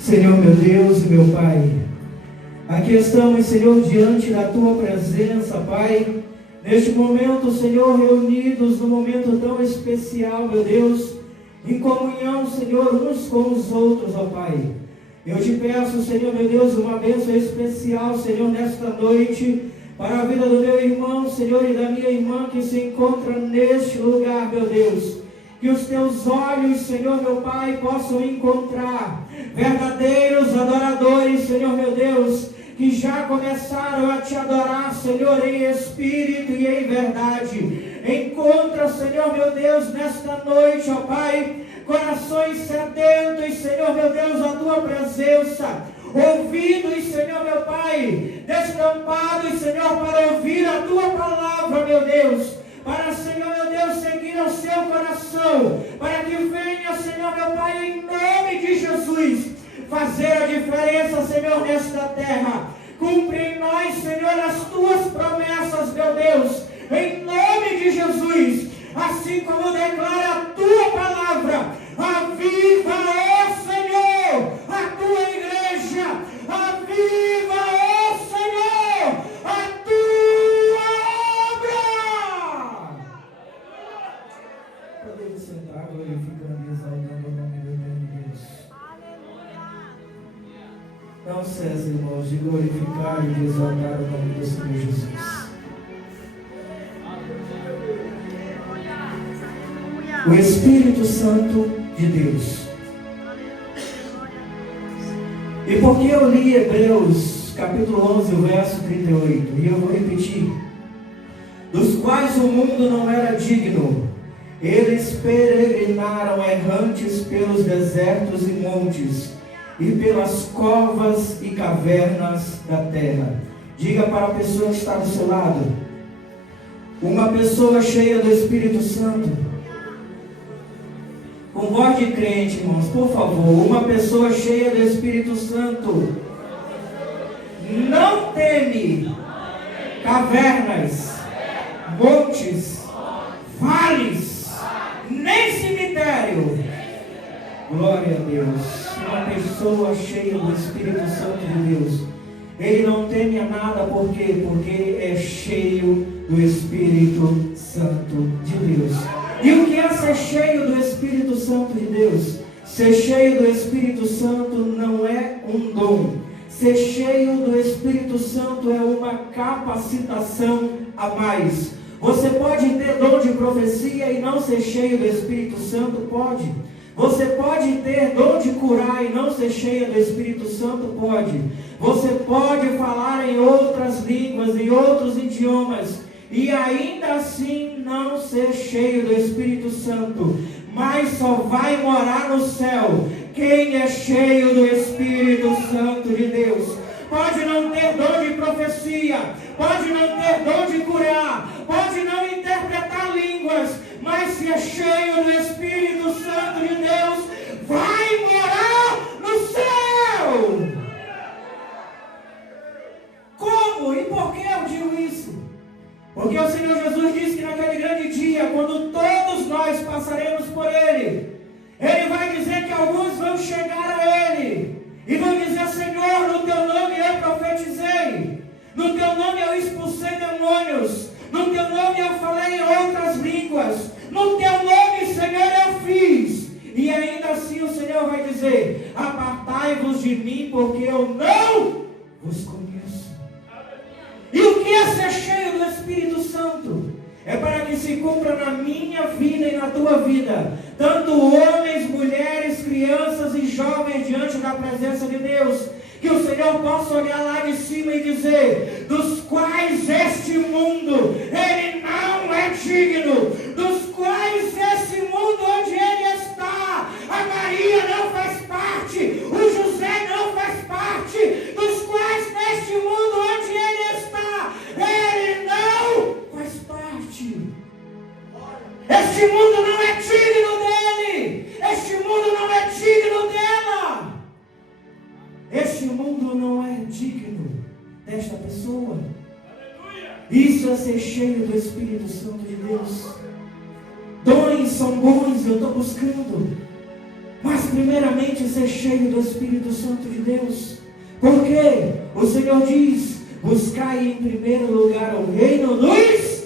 Senhor meu Deus e meu Pai, aqui estamos, Senhor, diante da Tua presença, Pai, neste momento, Senhor, reunidos num momento tão especial, meu Deus, em comunhão, Senhor, uns com os outros, ó Pai. Eu te peço, Senhor, meu Deus, uma bênção especial, Senhor, nesta noite, para a vida do meu irmão, Senhor, e da minha irmã que se encontra neste lugar, meu Deus. Que os teus olhos, Senhor, meu Pai, possam encontrar verdadeiros adoradores, Senhor, meu Deus, que já começaram a te adorar, Senhor, em espírito e em verdade. Encontra, Senhor, meu Deus, nesta noite, ó Pai, corações sedentos, Senhor, meu Deus, a tua presença. Ouvidos, Senhor, meu Pai, destampados, Senhor, para ouvir a tua palavra, meu Deus. Para, Senhor, meu Deus, seguir ao seu coração, para que venha, Senhor, meu Pai, em nome de Jesus, fazer a diferença, Senhor, nesta terra. Cumpre em nós, Senhor, as tuas promessas, meu Deus, em nome de Jesus, assim como declara a tua palavra. Aviva, ó Senhor, a tua igreja, aviva, ó Senhor, a tua obra. Podemos sentar, glorificando e exaltando o nome do teu Deus. Não cesse, irmãos, de glorificar e de exaltar o nome do Senhor Jesus. O Espírito Santo de Deus. E porque eu li Hebreus capítulo 11, o verso 38, e eu vou repetir: dos quais o mundo não era digno, eles peregrinaram errantes pelos desertos e montes, e pelas covas e cavernas da terra. Diga para a pessoa que está do seu lado: uma pessoa cheia do Espírito Santo. Com voz de crente, irmãos, por favor. Uma pessoa cheia do Espírito Santo não teme cavernas, montes, vales, nem cemitério. Glória a Deus. Uma pessoa cheia do Espírito Santo de Deus, ele não teme a nada. Por quê? Porque é cheio do Espírito Santo de Deus. E o que é ser cheio do Espírito Santo de Deus? Ser cheio do Espírito Santo não é um dom. Ser cheio do Espírito Santo é uma capacitação a mais. Você pode ter dom de profecia e não ser cheio do Espírito Santo? Pode. Você pode ter dom de curar e não ser cheio do Espírito Santo? Pode. Você pode falar em outras línguas, em outros idiomas, e ainda assim não ser cheio do Espírito Santo. Mas só vai morar no céu quem é cheio do Espírito Santo de Deus. Pode não ter dom de profecia, pode não ter dom de curar, pode não interpretar línguas, mas se é cheio do Espírito Santo de Deus, vai morar no céu. Como e por que eu digo isso? Porque o Senhor Jesus disse que naquele grande dia, quando todos nós passaremos por Ele, Ele vai dizer que alguns vão chegar a Ele e vão dizer: Senhor, no Teu nome eu profetizei, no Teu nome eu expulsei demônios, no Teu nome eu falei em outras línguas, no Teu nome, Senhor, eu fiz. E ainda assim o Senhor vai dizer: apartai-vos de mim, porque eu não vos conheço. E o que é ser cheio do Espírito Santo? É para que se cumpra na minha vida e na tua vida, tanto homens, mulheres, crianças e jovens diante da presença de Deus, que o Senhor possa olhar lá de cima e dizer: dos quais este mundo, ele não é digno, dos quais esse mundo onde ele está, a Maria não faz parte, o José não faz parte, dos quais neste mundo onde ele está, ele não faz parte. Este mundo não é digno dele, este mundo não é digno dela, este mundo não é digno desta pessoa. Isso é ser cheio do Espírito Santo de Deus. Dons são bons, eu estou buscando. Mas primeiramente ser cheio do Espírito Santo de Deus. Porque o Senhor diz: buscai em primeiro lugar o reino dos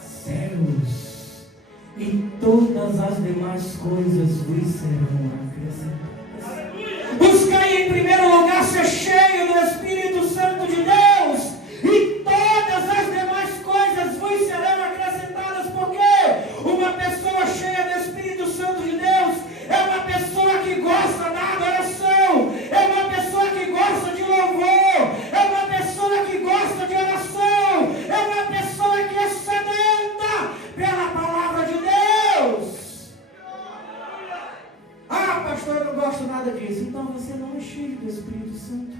céus, e todas as demais coisas vos serão acrescentadas. Buscai em primeiro lugar ser cheio do Espírito Santo de Deus, e todas as demais coisas vos serão acrescentadas. Porque uma pessoa cheia do Espírito Santo de Deus é uma pessoa que gosta da adoração, é uma pessoa que gosta de louvor, é uma pessoa que gosta de oração, é uma pessoa que é sedenta pela palavra de Deus. Ah, pastor, eu não gosto nada disso. Então você não é cheio do Espírito Santo.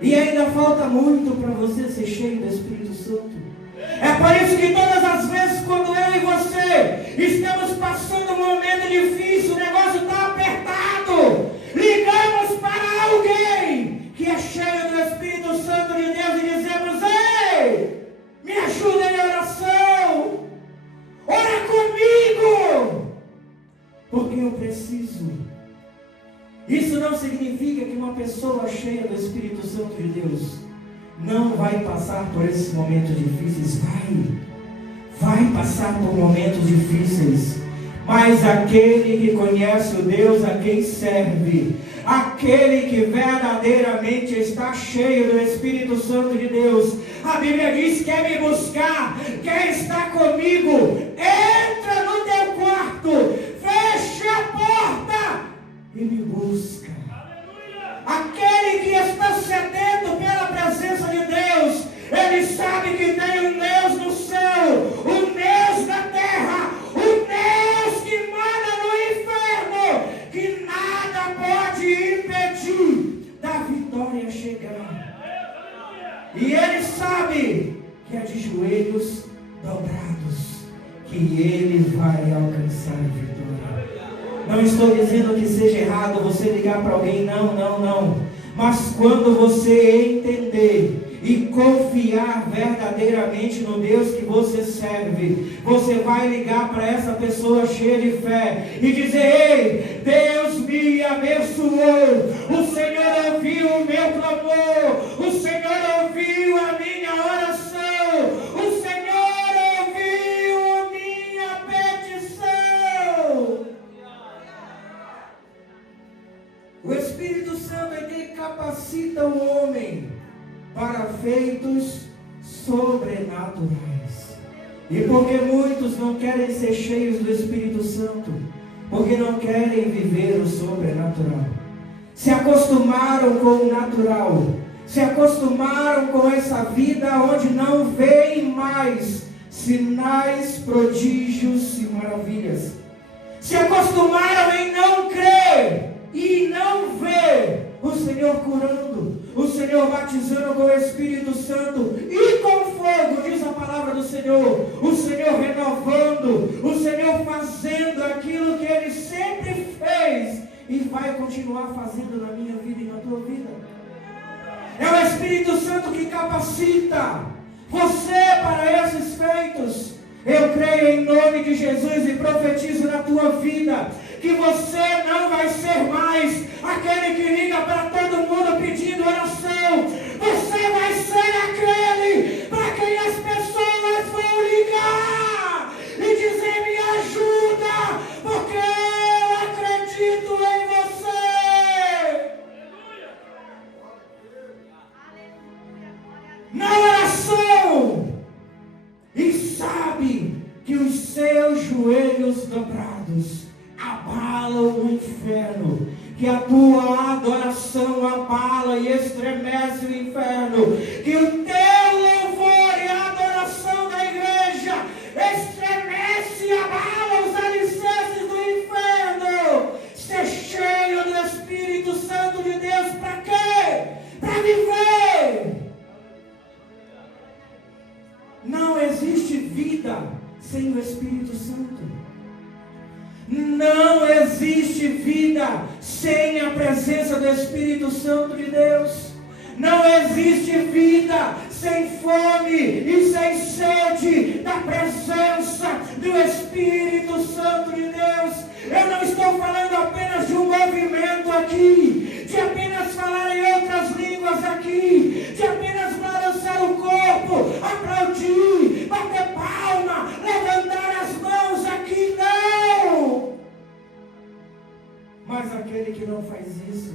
E ainda falta muito para você ser cheio do Espírito Santo. É por isso que todas as vezes quando eu e você estamos passando um momento difícil, o negócio está apertado, ligamos para alguém que é cheio do Espírito Santo de Deus e dizemos: ei, me ajuda em oração, ora comigo, porque eu preciso. Isso não significa que uma pessoa cheia do Espírito Santo de Deus não vai passar por esses momentos difíceis. Vai passar por momentos difíceis, mas aquele que conhece o Deus a quem serve, aquele que verdadeiramente está cheio do Espírito Santo de Deus, a Bíblia diz: quer me buscar, quer estar comigo, entra no teu quarto, fecha a porta e me busca. Aquele que está sedento pela presença de Deus, ele sabe que tem um Deus no céu, um Deus na terra, um Deus que manda no inferno, que nada pode impedir da vitória chegar. E ele sabe que é de joelhos dobrados que ele vai alcançar a vitória. Não estou dizendo que seja errado você ligar para alguém, não. Mas quando você entender e confiar verdadeiramente no Deus que você serve, você vai ligar para essa pessoa cheia de fé e dizer: ei, Deus me abençoou, o Senhor ouviu o meu clamor, o Senhor ouviu a minha oração, o Senhor ouviu a minha petição. O Espírito Santo é quem capacita o homem para feitos sobrenaturais. E porque muitos não querem ser cheios do Espírito Santo, porque não querem viver o sobrenatural, se acostumaram com o natural, se acostumaram com essa vida onde não veem mais sinais, prodígios e maravilhas, se acostumaram em não crer e não ver o Senhor curando, o Senhor batizando com o Espírito Santo e com fogo, diz a palavra do Senhor, o Senhor renovando, o Senhor fazendo aquilo que Ele sempre fez e vai continuar fazendo na minha vida e na tua vida. É o Espírito Santo que capacita você para esses feitos. Eu creio em nome de Jesus e profetizo na tua vida que você não vai ser mais aquele que liga para todo mundo pedindo oração. Você vai ser aquele para quem as pessoas vão ligar e dizer: me ajuda, porque eu acredito em você. Na oração, e sabe que os seus joelhos dobrados abalam o inferno, que a tua adoração abala e estremece o inferno, que o teu louvor e a adoração da igreja estremece e abala os alicerces do inferno. Ser cheio do Espírito Santo de Deus, para quê? Para viver. Não existe vida sem o Espírito Santo. Não existe vida sem a presença do Espírito Santo de Deus. Não existe vida sem fome e sem sede da presença do Espírito Santo de Deus. Eu não estou falando apenas de um movimento aqui, de apenas falar em outras línguas aqui, de apenas balançar o corpo, aplaudir, bater palma, levantar as mãos aqui, não! Mas aquele que não faz isso,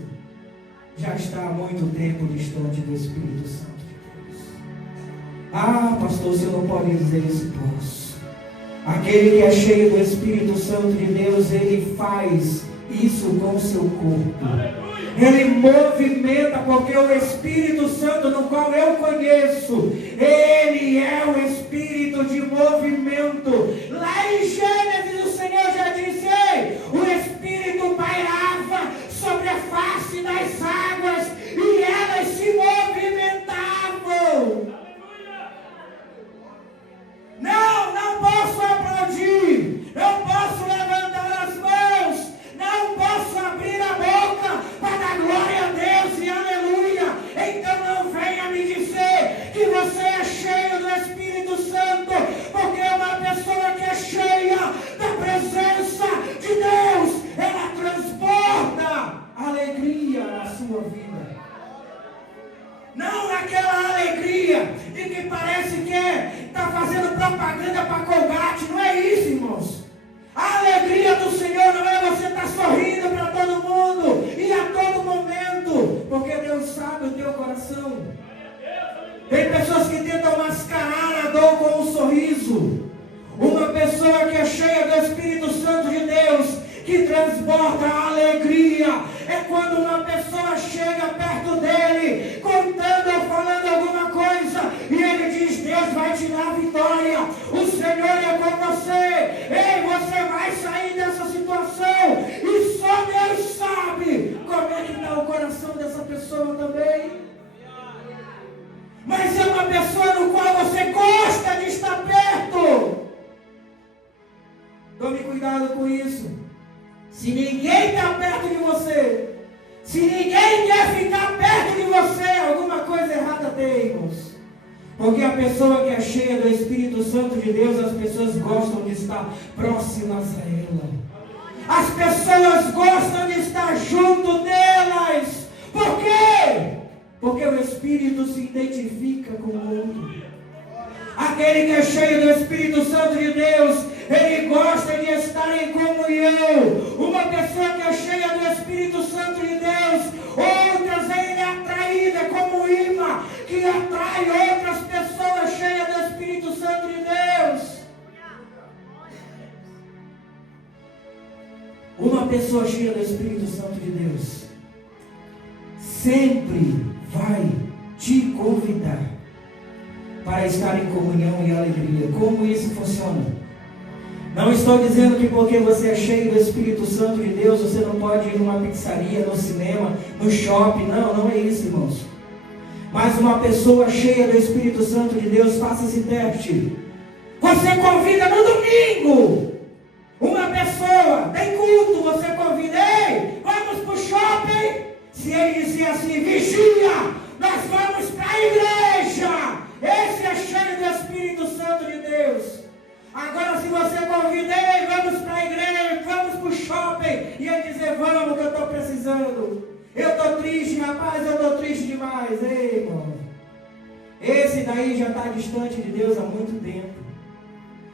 já está há muito tempo distante do Espírito Santo de Deus. Ah, pastor, você não pode dizer isso, posso. Aquele que é cheio do Espírito Santo de Deus, ele faz isso com o seu corpo. Ele movimenta, porque o Espírito Santo no qual eu conheço, ele é o Espírito de movimento. Lá em Gênesis o Senhor já disse: o Espírito pairava sobre a face das águas e elas se movimentavam. Não posso aplaudir, não posso levantar as mãos, não posso abrir a boca para dar glória a Deus e aleluia. Então não venha me dizer que você é cheio do Espírito Santo, porque uma pessoa que é cheia da presença de Deus, ela transborda alegria na sua vida. Não naquela alegria de que parece que está fazendo propaganda para Colgate. Não é isso, irmãos. A alegria do Senhor não é você estar sorrindo para todo mundo e a todo momento, porque Deus sabe o teu coração. Tem pessoas que tentam mascarar a dor com um sorriso. Uma pessoa que é cheia do Espírito Santo de Deus, que transborda a alegria, é quando uma pessoa chega perto dele, contando ou falando alguma coisa, e ele diz: Deus vai te dar vitória, o Senhor é com você, ei, você vai sair dessa situação, e só Deus sabe como é que está o coração dessa pessoa também. Mas é uma pessoa no qual você gosta de estar perto. Tome cuidado com isso. Se ninguém está perto de você, se ninguém quer ficar perto de você, alguma coisa errada tem, irmãos. Porque a pessoa que é cheia do Espírito Santo de Deus, as pessoas gostam de estar próximas a ela. As pessoas gostam de estar junto delas. Por quê? Porque o Espírito se identifica com o outro. Aquele que é cheio do Espírito Santo de Deus, ele gosta de estar em comunhão. Uma pessoa que é cheia do Espírito Santo de Deus, outras ele é atraída como imã, que atrai outras pessoas cheias do Espírito Santo de Deus. Uma pessoa cheia do Espírito Santo de Deus sempre vai te convidar para estar em comunhão e alegria. Como isso funciona? Não estou dizendo que porque você é cheio do Espírito Santo de Deus, você não pode ir numa pizzaria, no cinema, no shopping. Não é isso, irmãos. Mas uma pessoa cheia do Espírito Santo de Deus, faça esse teste. Você convida no domingo uma pessoa, tem culto, você convida: ei, vamos para o shopping. Se ele disser assim: vigia, nós vamos para a igreja. Esse é cheio do Espírito Santo de Deus. Agora, se você convida: ei, vamos para a igreja, vamos para o shopping, e ele dizer: vamos, que eu estou precisando, eu estou triste, rapaz, eu estou triste demais. Ei, irmão, esse daí já está distante de Deus há muito tempo.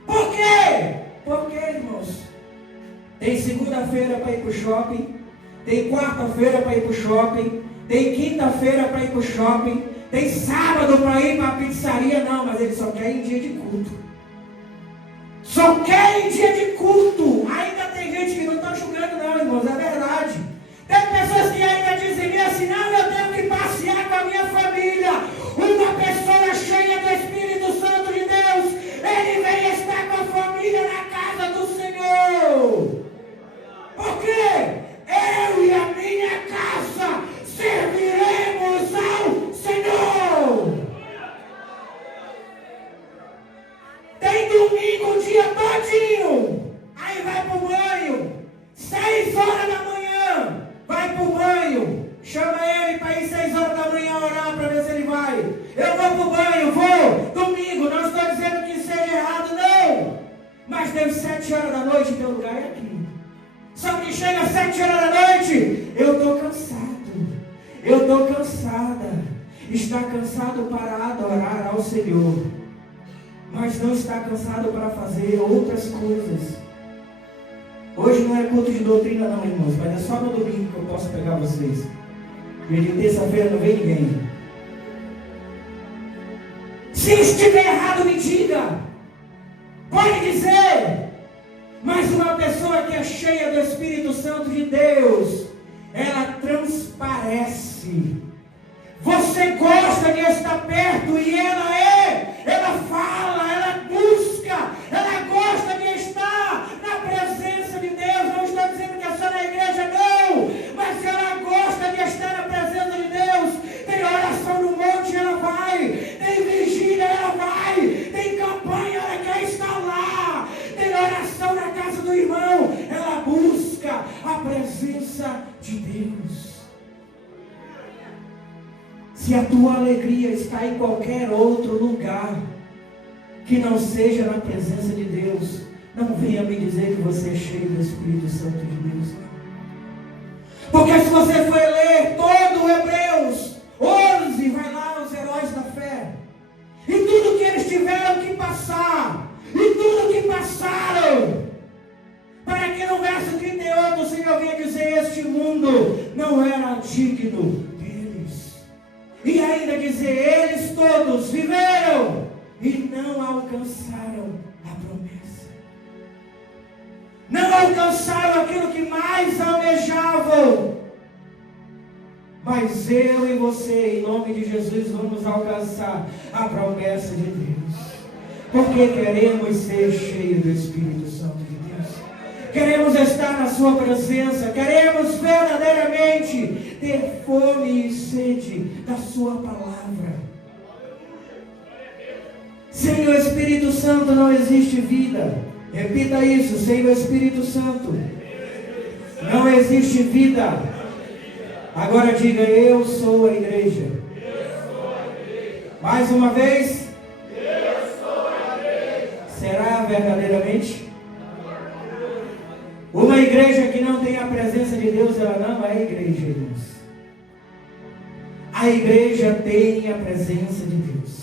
Por quê? Porque, irmãos, tem segunda-feira para ir para o shopping, tem quarta-feira para ir para o shopping, tem quinta-feira para ir para o shopping, tem sábado para ir para a pizzaria. Não, mas ele só quer em dia de culto. Só quer em dia de culto. Ainda tem gente que não está julgando, não, irmãos, é verdade. Tem pessoas que ainda dizem assim: não, eu tenho que passear com a minha família. Uma pessoa cheia do Espírito Santo de Deus, ele vem estar com a família na casa do Senhor. Por quê? Eu e a minha casa serviremos ao Senhor. Tem domingo o dia todinho, aí vai pro banho, 6 horas da manhã, vai pro banho, chama ele para ir 6 horas da manhã orar para ver se ele vai. Eu vou pro banho, vou, domingo, não estou dizendo que seja errado, não, mas deu 7 horas da noite, teu lugar é aqui. Só que chega às 7 horas da noite, eu estou cansado, eu estou cansada. Está cansado para adorar ao Senhor, mas não está cansado para fazer outras coisas. Hoje não é culto de doutrina não, irmãos, mas é só no domingo que eu posso pegar vocês. Dia de terça-feira não vem ninguém. Se estiver errado, me diga. Pode dizer. Mas uma pessoa que é cheia do Espírito Santo de Deus, ela transparece. Você gosta de estar perto e ela fala, ela busca, ela gosta de estar na presença de Deus. Não estou dizendo que é só na igreja, não, mas ela gosta de estar na presença de Deus. Tem oração no monte, ela vai, tem vigília, ela vai, tem campanha, ela quer estar lá, tem oração na casa do irmão, ela busca a presença de Deus. Se a tua alegria está em qualquer outro lugar que não seja na presença de Deus, não venha me dizer que você é cheio do Espírito Santo de Deus. Porque se você for ler todo o Hebreus 11, vai lá os heróis da fé, e tudo que eles tiveram que passar, e tudo que passaram, para que no verso 38 o Senhor vinha dizer: este mundo não era digno deles. E ainda dizer: eles todos viveram e não alcançaram a promessa. Não alcançaram aquilo que mais almejavam. Mas eu e você, em nome de Jesus, vamos alcançar a promessa de Deus. Porque queremos ser cheios do Espírito Santo de Deus. Queremos estar na sua presença. Queremos verdadeiramente ter fome e sede da sua palavra. Sem o Espírito Santo não existe vida. Repita isso: sem o Espírito Santo não existe vida. Agora diga: eu sou a igreja. Mais uma vez. Será verdadeiramente? Uma igreja que não tem a presença de Deus, ela não é igreja, irmãos. A igreja tem a presença de Deus.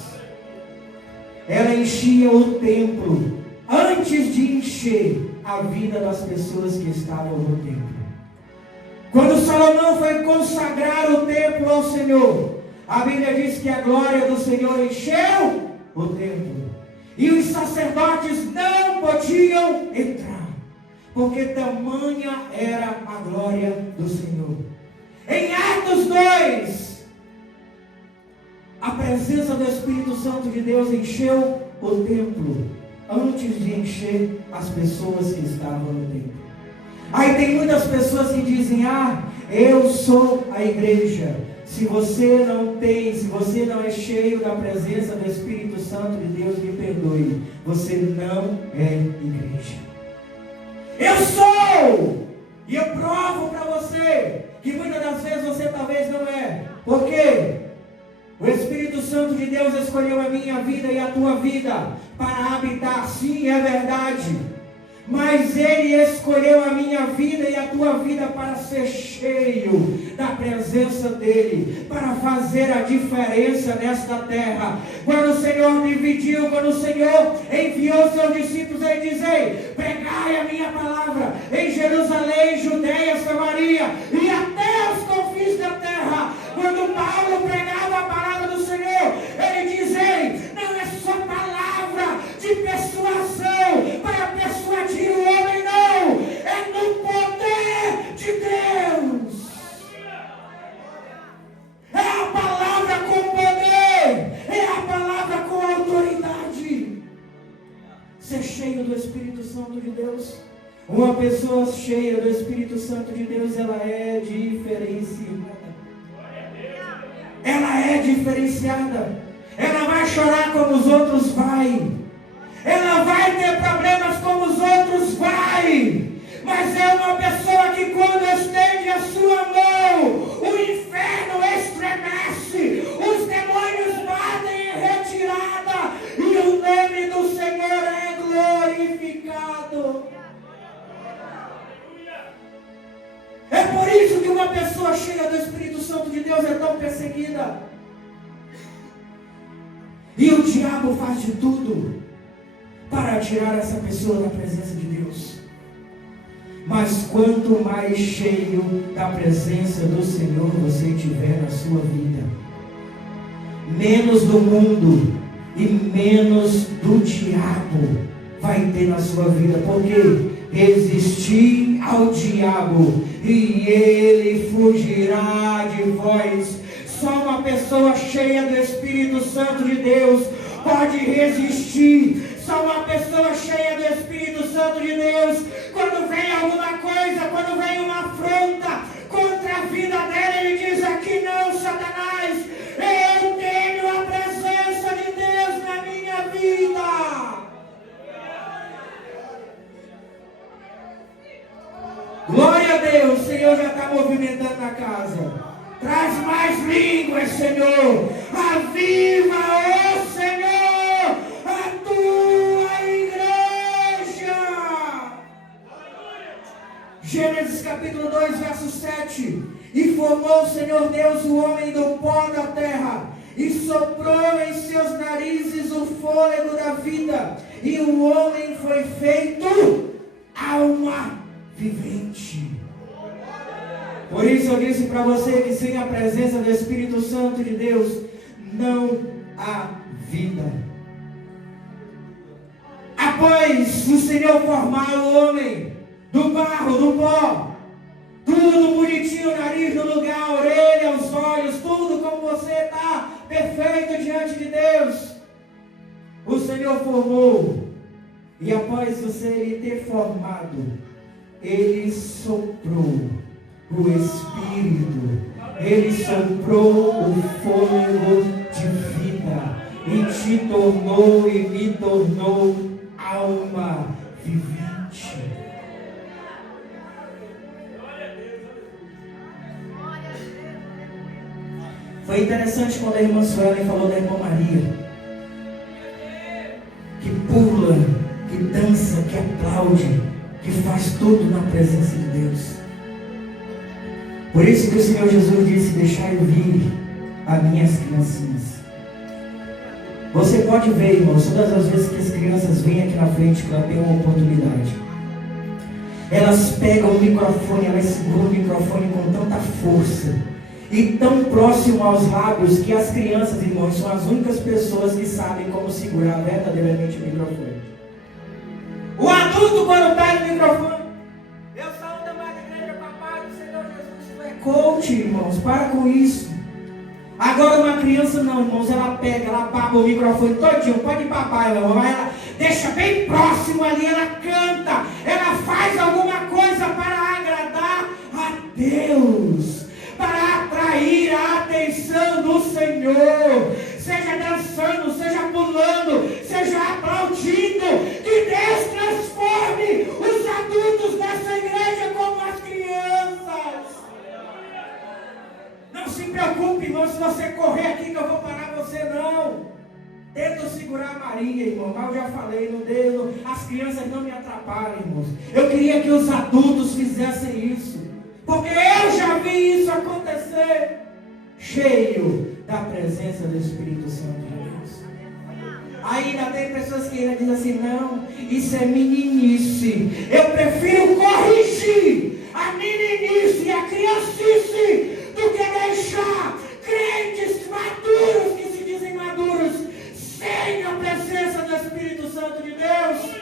Ela enchia o templo antes de encher a vida das pessoas que estavam no templo. Quando Salomão foi consagrar o templo ao Senhor, a Bíblia diz que a glória do Senhor encheu o templo. E os sacerdotes não podiam entrar, porque tamanha era a glória do Senhor. Em Atos 2, a presença do Espírito Santo de Deus encheu o templo, antes de encher as pessoas que estavam no templo. Aí tem muitas pessoas que dizem: eu sou a igreja. Se você não é cheio da presença do Espírito Santo de Deus, me perdoe, você não é igreja. Eu sou! E eu provo para você que muitas das vezes você talvez não é. Por quê? O Espírito Santo de Deus escolheu a minha vida e a tua vida para habitar. Sim, é verdade. Mas Ele escolheu a minha vida e a tua vida para ser cheio da presença dEle, para fazer a diferença nesta terra. Quando o Senhor dividiu, quando o Senhor enviou seus discípulos, Ele dizia: pregai a minha palavra em Jerusalém, Judeia, Samaria e até os confins da terra. Quando Paulo pregava a palavra do Senhor, ele dizia: não é só palavra de persuasão para persuadir o homem, não, é no poder de Deus. É a palavra com poder, é a palavra com autoridade. Ser cheio do Espírito Santo de Deus. Uma pessoa cheia do Espírito Santo de Deus, ela é diferenciada. Ela é diferenciada. Ela vai chorar como os outros vai. Ela vai ter problemas como os outros vai. Mas é uma pessoa que quando estende a sua mão, o inferno estremece, os demônios batem em retirada e o nome do Senhor é glorificado. Deus é tão perseguida. E o diabo faz de tudo para tirar essa pessoa da presença de Deus. Mas quanto mais cheio da presença do Senhor você tiver na sua vida, menos do mundo e menos do diabo vai ter na sua vida. Porque resistir ao diabo e ele fugirá de vós. Só uma pessoa cheia do Espírito Santo de Deus pode resistir. Só uma pessoa cheia do Espírito Santo de Deus, quando vem alguma coisa, quando vem uma afronta contra a vida dela, ele diz: aqui não, Satanás, eu tenho a presença de Deus na minha vida. Glória a Deus, o Senhor já está movimentando a casa. Traz mais línguas, Senhor. Aviva, ó Senhor, a tua igreja. Gênesis capítulo 2, verso 7. E formou o Senhor Deus o homem do pó da terra, e soprou em seus narizes o fôlego da vida, e o homem foi feito alma vivente. Por isso eu disse para você que sem a presença do Espírito Santo de Deus não há vida. Após o Senhor formar o homem do barro, do pó, tudo bonitinho, o nariz no lugar, a orelha, os olhos, tudo como você está, perfeito diante de Deus, o Senhor formou. E após você ter formado, Ele soprou o Espírito, Ele soprou o fôlego de vida e te tornou e me tornou alma vivente. Foi interessante quando a irmã Suelen falou da irmã Maria, que pula, que dança, que aplaude, que faz tudo na presença de Deus. Por isso que o Senhor Jesus disse: deixai vir as minhas criancinhas. Você pode ver, irmãos, todas as vezes que as crianças vêm aqui na frente para ter uma oportunidade, elas pegam o microfone, elas seguram o microfone com tanta força e tão próximo aos lábios, que as crianças, irmãos, são as únicas pessoas que sabem como segurar verdadeiramente o microfone. O adulto, quando pega o microfone, eu saúdo a Madre Igreja, papai do Senhor Jesus, isso é coach, irmãos, para com isso. Agora uma criança não, irmãos, ela pega, ela baba o microfone todinho, pode papai, meu irmão, ela deixa bem próximo ali, ela canta, ela faz alguma coisa para agradar a Deus, para atrair a atenção do Senhor, seja dançando, seja pulando, seja aplaudindo, que Deus transforme os adultos dessa igreja como as crianças. Não se preocupe, irmão, se você correr aqui que eu vou parar você, não. Tento segurar a Maria, irmão, mas eu já falei, não deu, as crianças não me atrapalham, irmãos. Eu queria que os adultos fizessem isso, porque eu já vi isso acontecer, cheio da presença do Espírito Santo de Deus. Ainda tem pessoas que ainda dizem assim: não, isso é meninice. Eu prefiro corrigir a meninice e a criancice do que deixar crentes maduros, que se dizem maduros, sem a presença do Espírito Santo de Deus,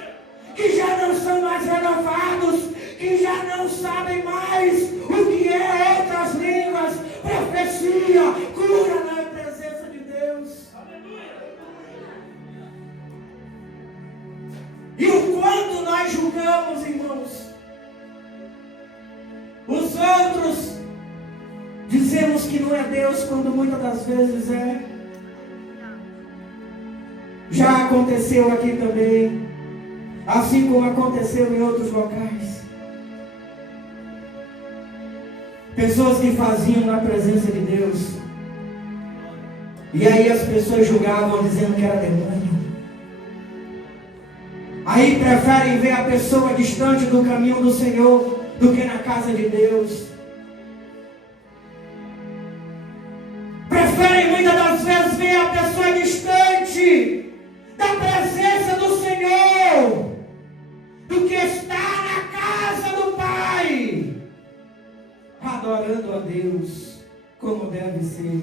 que já não são mais renovados, que já não sabem mais o que é outras línguas, profecia, cura na presença de Deus. E o quanto nós julgamos, irmãos, os outros, dizemos que não é Deus, quando muitas das vezes é. Já aconteceu aqui também, assim como aconteceu em outros locais. Pessoas que faziam na presença de Deus, e aí as pessoas julgavam dizendo que era demônio. Aí preferem ver a pessoa distante do caminho do Senhor do que na casa de Deus. preferem muitas das vezes ver a pessoa distante da presença do Senhor do que estar na casa do Pai, adorando a Deus como deve ser.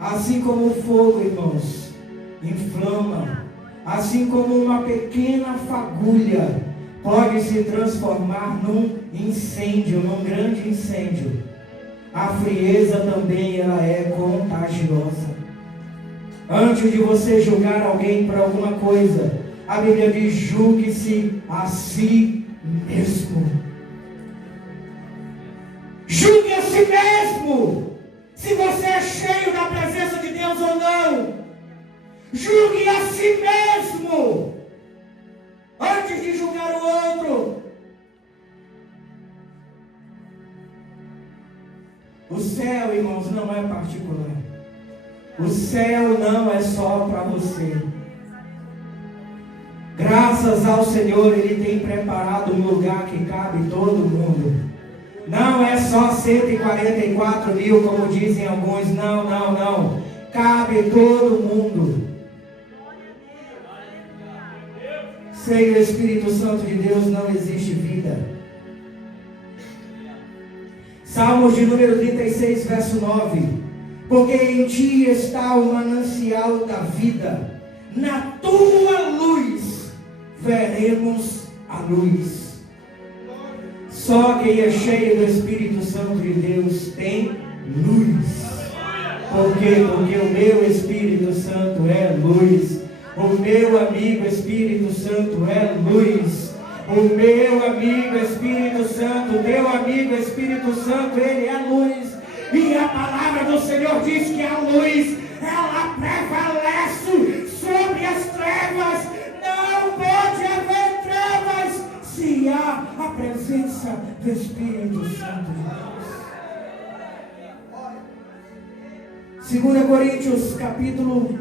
Assim como o fogo, irmãos, inflama, assim como uma pequena fagulha pode se transformar num incêndio, num grande incêndio, a frieza também ela é contagiosa. Antes de você julgar alguém por alguma coisa, a Bíblia diz: julgue-se a si mesmo. Julgue a si mesmo, se você é cheio da presença de Deus ou não. Julgue a si mesmo, antes de julgar o outro. O céu, irmãos, não é particular. O céu não é só para você. Graças ao Senhor, Ele tem preparado um lugar que cabe todo mundo. Não é só 144 mil, como dizem alguns. Não. Cabe todo mundo. Sem o Espírito Santo de Deus não existe vida. Salmos de número 36, verso 9. Porque em ti está o manancial da vida, na tua luz veremos a luz. Só quem é cheio do Espírito Santo de Deus tem luz. Por quê? Porque o meu Espírito Santo é luz. O meu amigo Espírito Santo é luz. O meu amigo Espírito Santo, teu amigo Espírito Santo, ele é luz. E a palavra do Senhor diz que a luz, ela prevalece sobre as trevas. Não pode haver trevas se há a presença do Espírito Santo de Deus. 2 Coríntios capítulo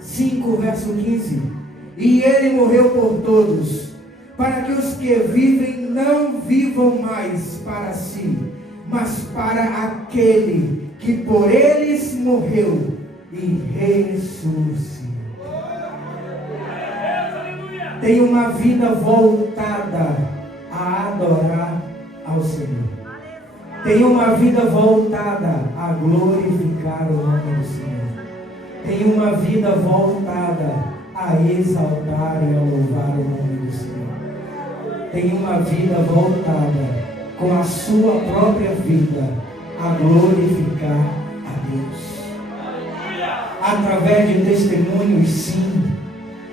5, verso 15. E ele morreu por todos, para que os que vivem não vivam mais para si, mas para aquele que por eles morreu e ressuscitou. Tem uma vida voltada a adorar ao Senhor. Tem uma vida voltada a glorificar o nome do Senhor. Tem uma vida voltada a exaltar e a louvar o nome do Senhor. Tem uma vida voltada com a sua própria vida a glorificar a Deus. Através de testemunhos, sim.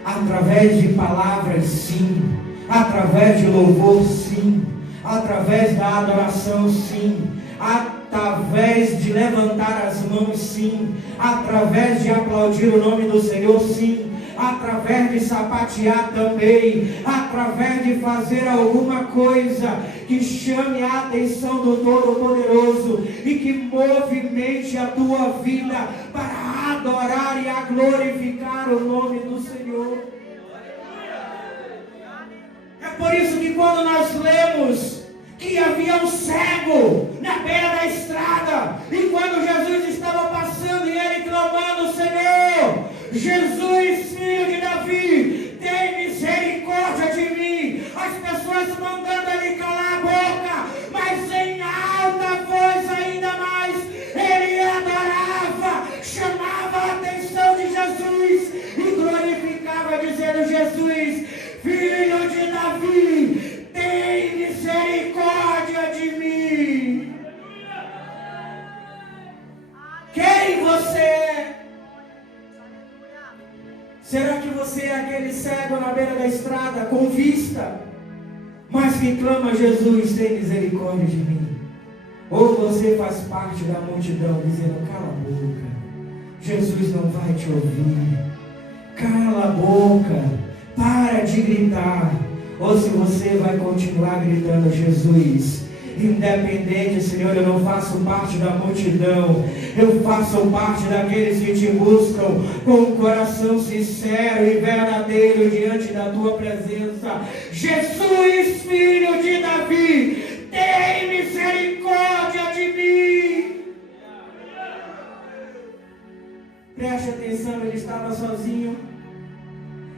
Através de palavras, sim. Através de louvor, sim. Através da adoração, sim. Através de levantar as mãos, sim. Através de aplaudir o nome do Senhor, sim. Através de sapatear também, através de fazer alguma coisa que chame a atenção do Todo-Poderoso e que movimente a tua vida para adorar e a glorificar o nome do Senhor. É por isso que quando nós lemos que havia um cego na beira da estrada, e quando Jesus estava passando e ele clamando: Senhor, Jesus, filho de Davi, tem misericórdia de mim. As pessoas mandando ele calar a boca, mas em alta voz ainda mais, ele adorava, chamava a atenção de Jesus e glorificava, dizendo: Jesus, filho de Davi, tem misericórdia de mim. Quem você é? Será que você é aquele cego na beira da estrada, com vista, mas que clama: Jesus, tem misericórdia de mim? Ou você faz parte da multidão dizendo: cala a boca, Jesus não vai te ouvir, cala a boca, para de gritar? Ou se você vai continuar gritando: Jesus, independente, Senhor, eu não faço parte da multidão, eu faço parte daqueles que te buscam com um coração sincero e verdadeiro diante da tua presença. Jesus, filho de Davi, tem misericórdia de mim. perseguição, ele estava sozinho.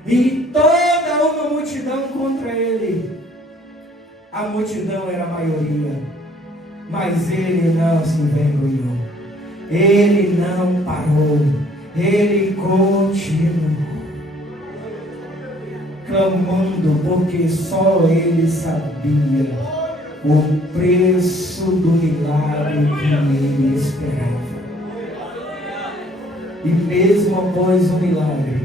E toda uma multidão contra ele. A multidão era a maioria. Mas ele não se envergonhou. Ele não parou. Ele continuou clamando, porque só ele sabia o preço do milagre que ele esperava. E mesmo após o milagre,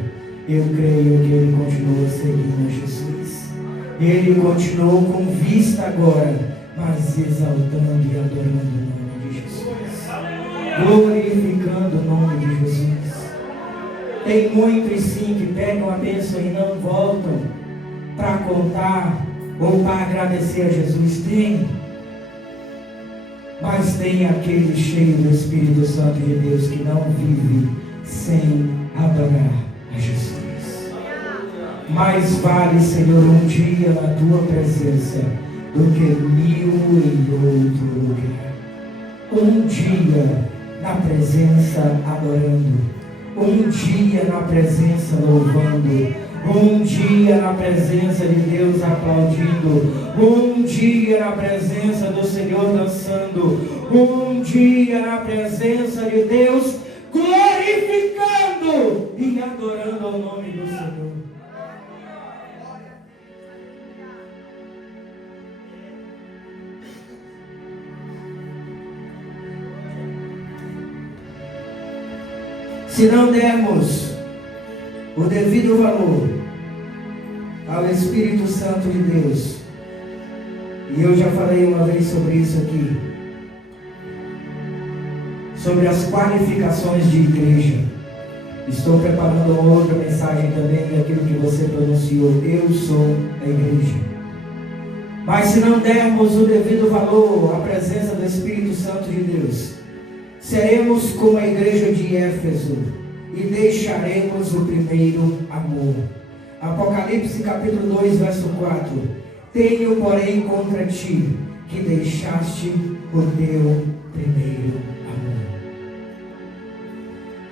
eu creio que ele continuou seguindo Jesus. Ele continuou com vista agora, mas exaltando e adorando o nome de Jesus, glorificando o nome de Jesus. Tem muitos sim que pegam a bênção e não voltam para contar ou para agradecer a Jesus. Tem. Mas tem aquele cheio do Espírito Santo de Deus que não vive sem adorar a Jesus. Mais vale, Senhor, um dia na tua presença do que 1000 em outro lugar. Um dia na presença adorando. Um dia na presença louvando. Um dia na presença de Deus aplaudindo. Um dia na presença do Senhor dançando. Um dia na presença de Deus glorificando e adorando ao nome do Senhor. Se não dermos o devido valor ao Espírito Santo de Deus, e eu já falei uma vez sobre isso aqui, sobre as qualificações de igreja. Estou preparando uma outra mensagem também daquilo que você pronunciou. Eu sou a igreja. Mas se não dermos o devido valor à presença do Espírito Santo de Deus, seremos como a igreja de Éfeso e deixaremos o primeiro amor. Apocalipse capítulo 2, verso 4. Tenho, porém, contra ti que deixaste o teu primeiro amor.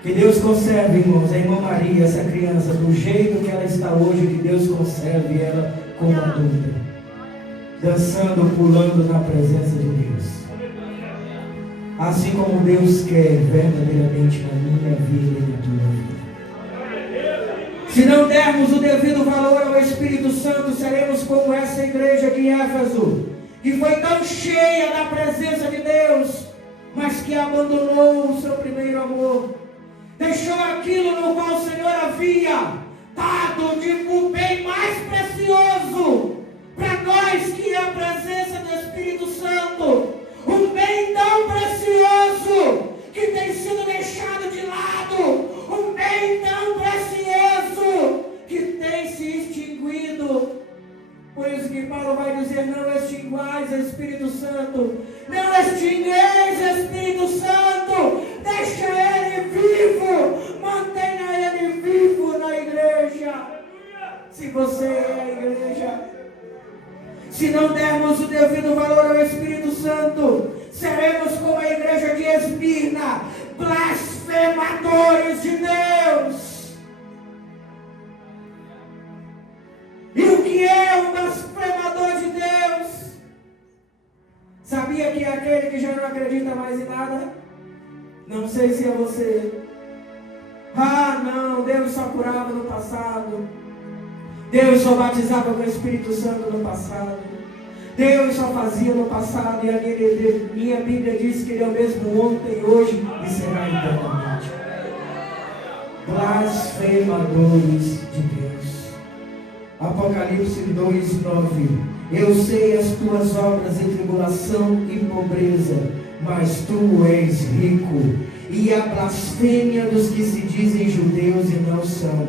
Que Deus conserve, irmãos, a irmã Maria, essa criança, do jeito que ela está hoje, que Deus conserve ela como adulta, dançando, pulando na presença de Deus. Assim como Deus quer verdadeiramente na minha vida e na tua vida. Se não dermos o devido valor ao Espírito Santo, seremos como essa igreja de Éfeso, que foi tão cheia da presença de Deus, mas que abandonou o seu primeiro amor. Deixou aquilo no qual o Senhor havia dado de um bem mais precioso para nós, que é a presença do Espírito Santo. Um bem tão precioso que tem sido deixado de lado. Um bem tão precioso que tem se extinguido. Por isso que Paulo vai dizer: não extinguais Espírito Santo. Não extingueis Espírito Santo. Deixa ele vivo. Mantenha ele vivo na igreja. Se você é a igreja. Se não dermos o devido valor ao Espírito Santo, seremos como a igreja de Esmirna, blasfemadores de Deus. E o que é um blasfemador de Deus? Sabia que é aquele que já não acredita mais em nada? Não sei se é você. Ah, não, Deus só curava no passado. Deus só batizava com o Espírito Santo no passado. Deus só fazia no passado. E a minha Bíblia diz que Ele é o mesmo ontem, hoje e será eternamente. Blasfemadores de Deus. Apocalipse 2:9. Eu sei as tuas obras em tribulação e pobreza, mas tu és rico. E a blasfêmia dos que se dizem judeus e não são,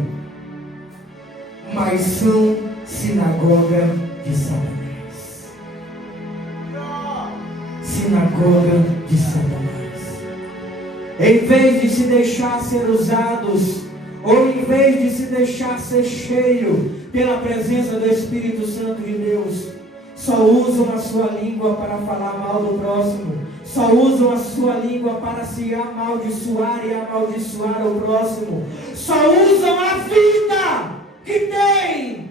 mas são sinagoga de Satanás. Sinagoga de Satanás. Em vez de se deixar ser usados, ou em vez de se deixar ser cheio pela presença do Espírito Santo de Deus, só usam a sua língua para falar mal do próximo, só usam a sua língua para se amaldiçoar e amaldiçoar o próximo, só usam a vida que tem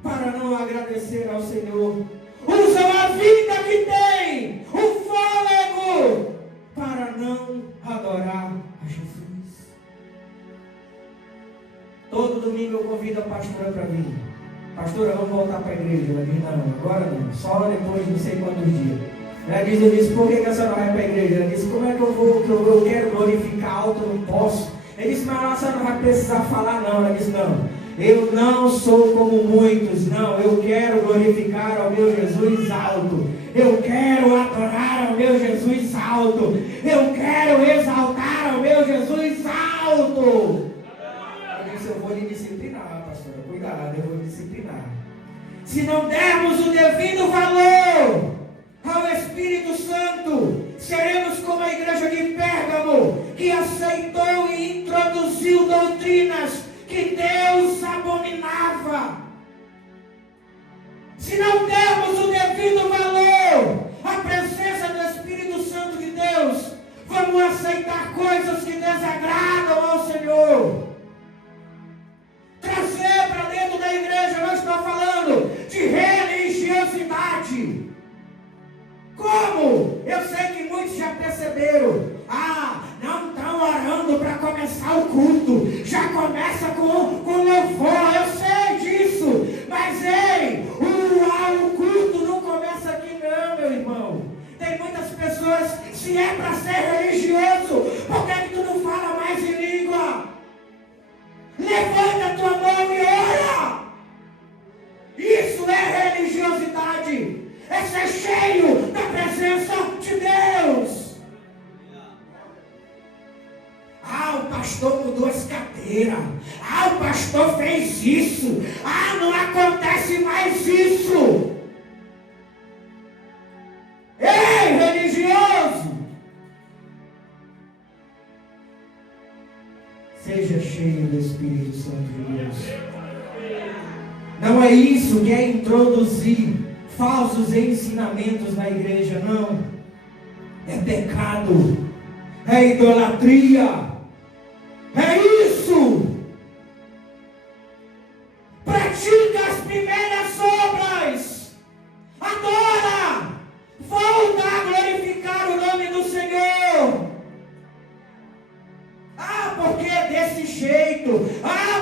para não agradecer ao Senhor, usam a vida que tem, o fôlego, para não adorar a Jesus. Todo domingo eu convido a pastora para vir. Pastora, vamos voltar para a igreja. Ela diz, não, agora não, só depois de não sei quantos dias. Eu disse, por que a senhora não vai para a igreja? Ela disse, como é que eu vou, que eu quero glorificar alto, eu não posso. Ele disse, mas a senhora não vai precisar falar não. Ela disse, não, eu não sou como muitos, não, eu quero glorificar ao meu Jesus alto, eu quero adorar ao meu Jesus alto, eu quero exaltar ao meu Jesus alto. Eu disse, eu vou lhe disciplinar, pastora, cuidado, eu vou lhe disciplinar. Se não dermos o devido valor ao Espírito Santo, seremos como a igreja de Pérgamo, que aceitou e introduziu doutrinas que Deus abominava. Se não dermos o devido valor à presença do Espírito Santo de Deus, vamos aceitar coisas que desagradam ao Senhor. Trazer para dentro da igreja, não estou falando de religiosidade. Como? Eu sei que muitos já perceberam. Não estão orando para começar o culto. Já começa com louvor. Eu sei disso. Mas ei, o culto não começa aqui não, meu irmão. Tem muitas pessoas, se é para ser religioso, por que tu não fala mais em língua? Levanta a tua mão e ora. Isso é religiosidade. É ser cheio da presença de Deus. O pastor mudou as cadeiras. O pastor fez isso. Não acontece mais isso. Ei, religioso! Seja cheio do Espírito Santo de Deus. Não é isso que é introduzir falsos ensinamentos na igreja, não. É pecado, é idolatria, é isso. Pratica as primeiras obras, adora, volta a glorificar o nome do Senhor. Porque é desse jeito,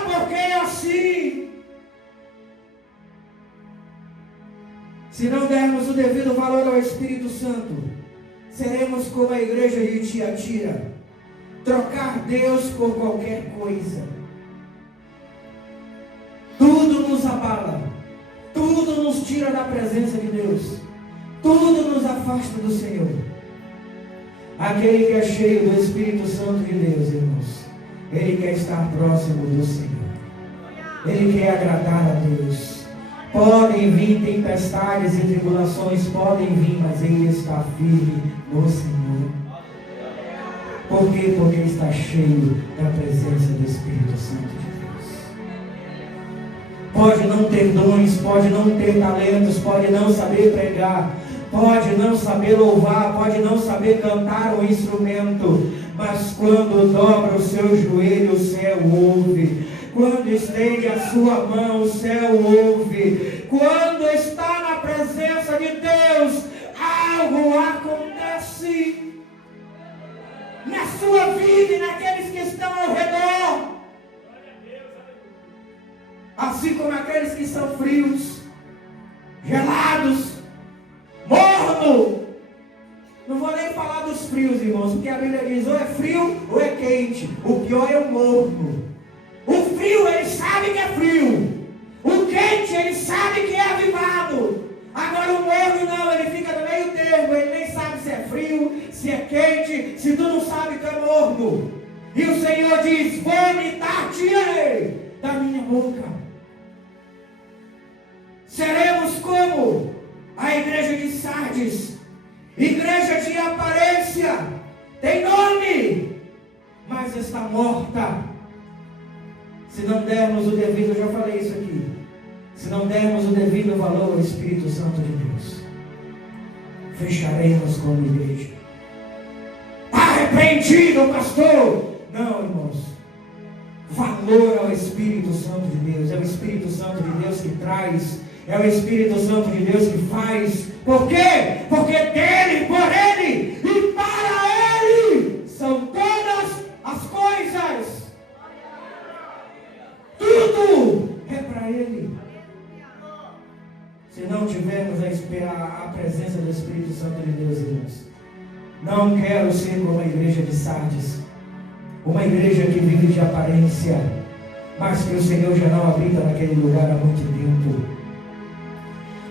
porque é assim. Se não dermos o devido valor ao Espírito Santo, seremos como a igreja de Tiatira, trocar Deus por qualquer coisa. Tudo nos abala, tudo nos tira da presença de Deus, tudo nos afasta do Senhor. Aquele que é cheio do Espírito Santo de Deus, irmãos, ele quer estar próximo do Senhor, ele quer agradar a Deus. Podem vir tempestades e tribulações, podem vir, mas ele está firme no Senhor. Por quê? Porque está cheio da presença do Espírito Santo de Deus. Pode não ter dons, pode não ter talentos, pode não saber pregar, pode não saber louvar, pode não saber cantar um instrumento, mas quando dobra o seu joelho, o céu ouve. Quando estende a sua mão, o céu ouve. Quando está na presença de Deus, algo acontece na sua vida e naqueles que estão ao redor. Assim como aqueles que são frios, gelados, morno. Não vou nem falar dos frios, irmãos, porque a Bíblia diz ou é frio ou é quente. O pior é o morno. O frio, ele sabe que é frio. O quente, ele sabe que é avivado. Agora o morno não, ele fica no meio termo. Ele nem sabe se é frio, se é quente, se tu não sabe que é morno. E o Senhor diz, vomitar-te-ei da minha boca. Seremos como a igreja de Sardes, igreja de aparência, tem nome, mas está morta. Se não dermos o devido, eu já falei isso aqui, se não dermos o devido valor ao Espírito Santo de Deus, fecharemos como igreja. Está repreendido, pastor? Não, irmãos. Valor ao Espírito Santo de Deus. É o Espírito Santo de Deus que traz. É o Espírito Santo de Deus que faz. Por quê? Porque dele, por ele e para ele são todas as coisas. Tudo é para ele. Se não tivermos a presença do Espírito Santo de Deus, irmãos, não quero ser como a igreja de Sardes, uma igreja que vive de aparência, mas que o Senhor já não habita naquele lugar há muito tempo.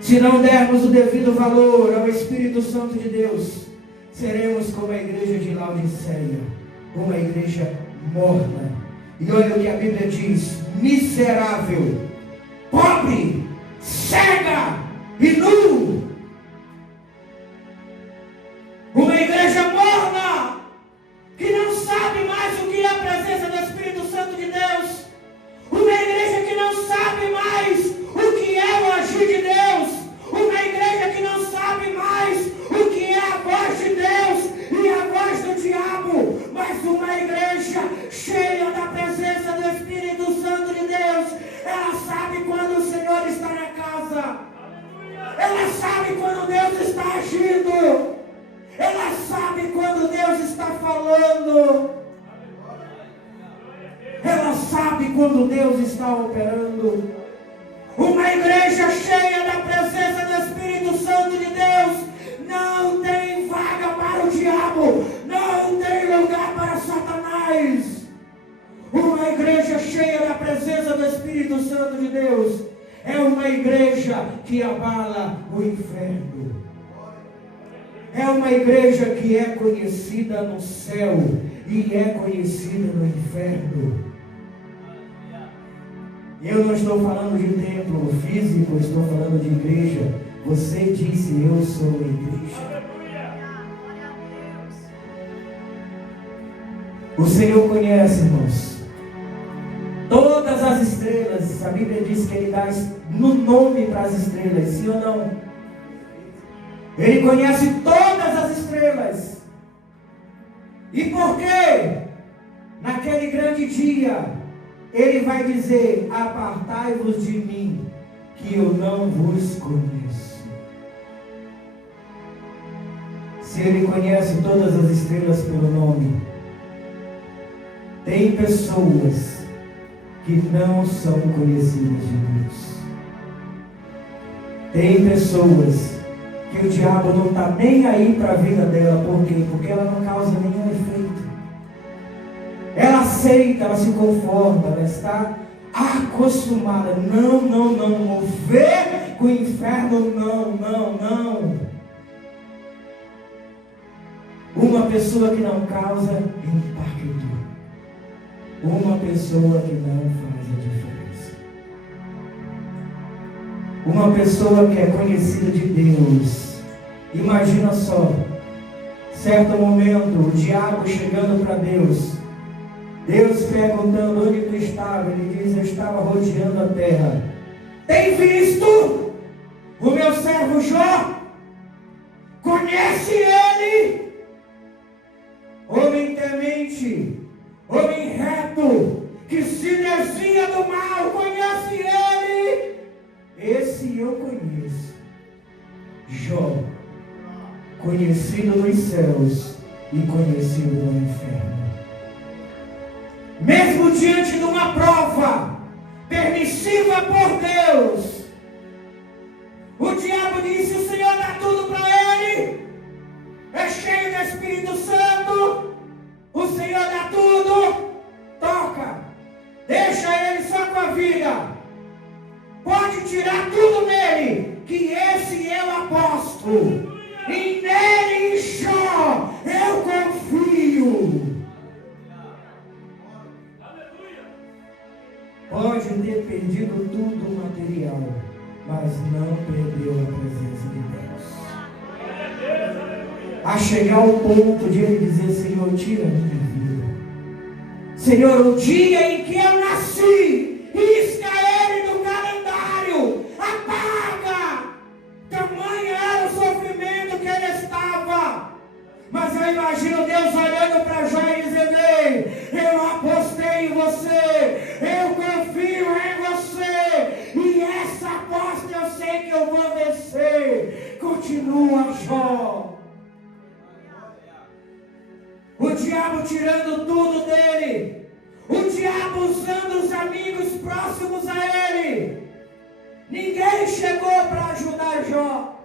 Se não dermos o devido valor ao Espírito Santo de Deus, seremos como a igreja de Laodiceia, uma igreja morna. E olha o que a Bíblia diz: miserável, pobre, cega e nu. Uma igreja morna, que não sabe mais o que é a presença do Espírito Santo de Deus. Uma igreja que não sabe mais o que é o agir de Deus. Uma igreja que não sabe mais o que é a voz de Deus e a voz do diabo. Mas uma igreja cheia da presença do Espírito Santo de Deus. Ela sabe quando o Senhor está na casa. Ela sabe quando Deus está agindo. Ela sabe quando Deus está falando. Ela sabe quando Deus está operando. Uma igreja cheia da presença do Espírito Santo de Deus não tem vaga para o diabo, não tem lugar para Satanás. Uma igreja cheia da presença do Espírito Santo de Deus é uma igreja que abala o inferno. É uma igreja que é conhecida no céu e é conhecida no inferno. Eu não estou falando de templo físico, eu estou falando de igreja. Você disse: eu sou a igreja. O Senhor conhece, irmãos, todas as estrelas. A Bíblia diz que Ele dá no nome para as estrelas, sim ou não? Ele conhece todas as estrelas. E por quê? Naquele grande dia Ele vai dizer: apartai-vos de mim, que eu não vos conheço. Se Ele conhece todas as estrelas pelo nome, tem pessoas que não são conhecidas de Deus. Tem pessoas que o diabo não está nem aí para a vida dela. Por quê? Porque ela não causa nenhum efeito. Ela aceita, ela se conforma, ela está acostumada. Não, mover com o inferno, não. Uma pessoa que não causa impacto. Uma pessoa que não faz a diferença. Uma pessoa que é conhecida de Deus. Imagina só, certo momento, o diabo chegando para Deus. Deus perguntando onde tu estava. Ele diz: eu estava rodeando a terra. Tem visto o meu servo Jó? Conhece ele? Homem temente, homem reto, que se desvia do mal. Conhece ele? Esse eu conheço. Jó, conhecido nos céus e conhecido no inferno. Mesmo diante de uma prova permissiva por Deus, o diabo disse: o Senhor dá tudo para ele, é cheio do Espírito Santo, o Senhor dá tudo, toca, deixa ele só com a vida, pode tirar tudo nele, que esse eu aposto, e nele, em Jó, eu confio. Pode ter perdido tudo o material, mas não perdeu a presença de Deus. A chegar ao ponto de ele dizer: Senhor, tira a minha vida. Senhor, o dia em que eu nasci, risca ele do calendário, apaga. Tamanho era o sofrimento que ele estava. imagino Deus olhando para Jó e dizendo: ei, eu apostei em você, eu confio em você, e essa aposta eu sei que eu vou vencer. Continua, Jó. O diabo tirando tudo dele, o diabo usando os amigos próximos a ele. Ninguém chegou para ajudar Jó.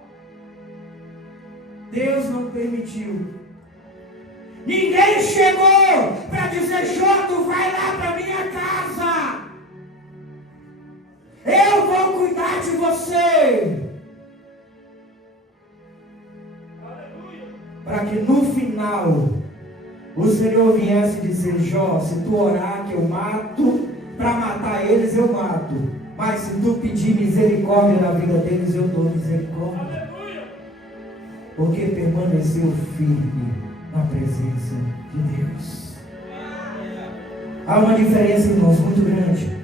Deus não permitiu. Ninguém chegou para dizer: Jó, tu vai lá para minha casa, eu vou cuidar de você. Para que no final o Senhor viesse dizer: Jó, se tu orar que eu mato, para matar eles eu mato, mas se tu pedir misericórdia na vida deles, eu dou misericórdia. Porque permaneceu firme na presença de Deus. Há uma diferença, irmãos, muito grande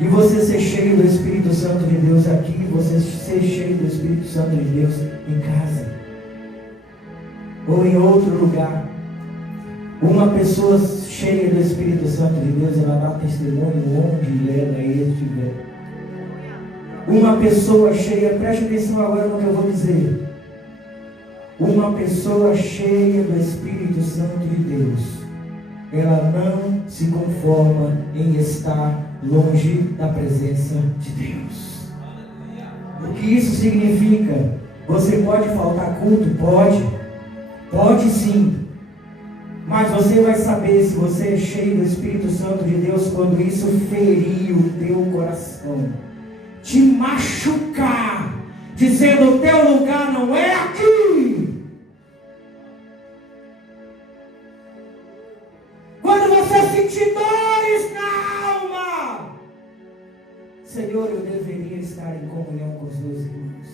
de você ser cheio do Espírito Santo de Deus aqui e você ser cheio do Espírito Santo de Deus em casa ou em outro lugar. Uma pessoa cheia do Espírito Santo de Deus, ela dá testemunho onde ela estiver. Uma pessoa cheia, preste atenção agora no que eu vou dizer. Uma pessoa cheia do Espírito Santo de Deus, ela não se conforma em estar longe da presença de Deus. O que isso significa? Você pode faltar culto? Pode sim. Mas você vai saber se você é cheio do Espírito Santo de Deus quando isso ferir o teu coração, te machucar, dizendo: o teu lugar não é aqui. Quando você sentir dores na alma, Senhor, eu deveria estar em comunhão com os meus irmãos.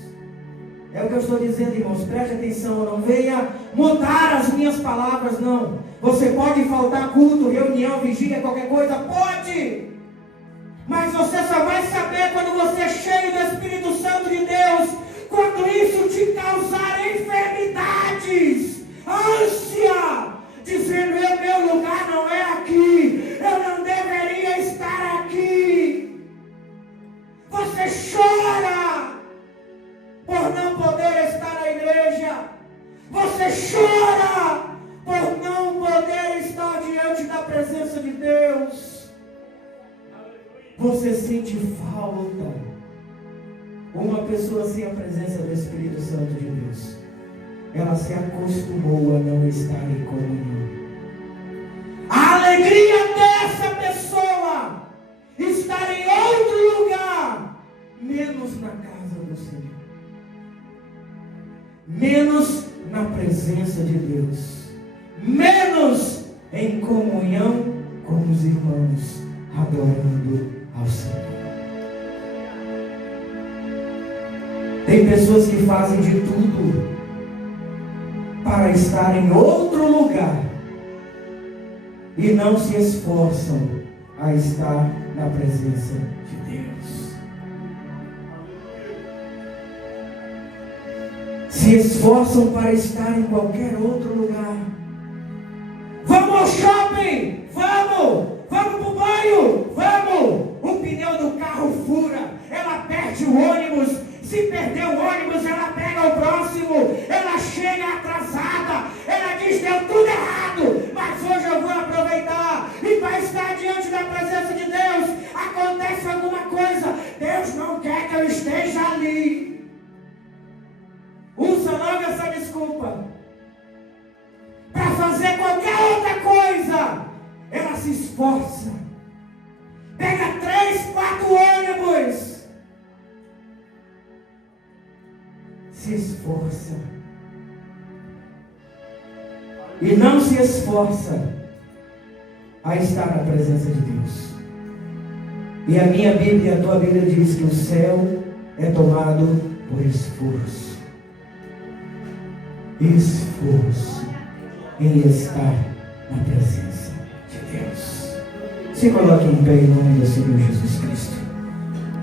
É o que eu estou dizendo, irmãos, preste atenção, não venha mudar as minhas palavras, não. Você pode faltar culto, reunião, vigília, qualquer coisa, pode. Mas você só vai saber quando você é cheio do Espírito Santo de Deus, quando isso te causar enfermidades, ânsia, dizendo: meu lugar não é aqui, eu não deveria estar aqui. Você chora por não poder estar na igreja, você chora por não poder estar diante da presença de Deus. Você sente falta. Uma pessoa sem a presença do Espírito Santo de Deus, ela se acostumou a não estar em comunhão. A alegria dessa pessoa estar em outro lugar, menos na casa do Senhor, menos na presença de Deus, menos em comunhão com os irmãos, adorando ao Senhor. Tem pessoas que fazem de tudo para estar em outro lugar e não se esforçam a estar na presença de Deus. Se esforçam para estar em qualquer outro lugar. Vamos ao shopping! Vamos pro banho! Vamos! O pneu do carro fura, ela perde o ônibus. Se perder o ônibus, ela pega o próximo, ela chega atrasada, ela diz: deu tudo errado, mas hoje eu vou aproveitar e vai estar diante da presença de Deus. Acontece alguma coisa, Deus não quer que eu esteja ali. Usa logo essa desculpa para fazer qualquer outra coisa. Ela se esforça, pega 3, 4 ônibus, se esforça e não se esforça a estar na presença de Deus. E a minha Bíblia, a tua Bíblia diz que o céu é tomado por esforço. Esforço em estar na presença de Deus. Se coloque em pé em nome do Senhor Jesus Cristo.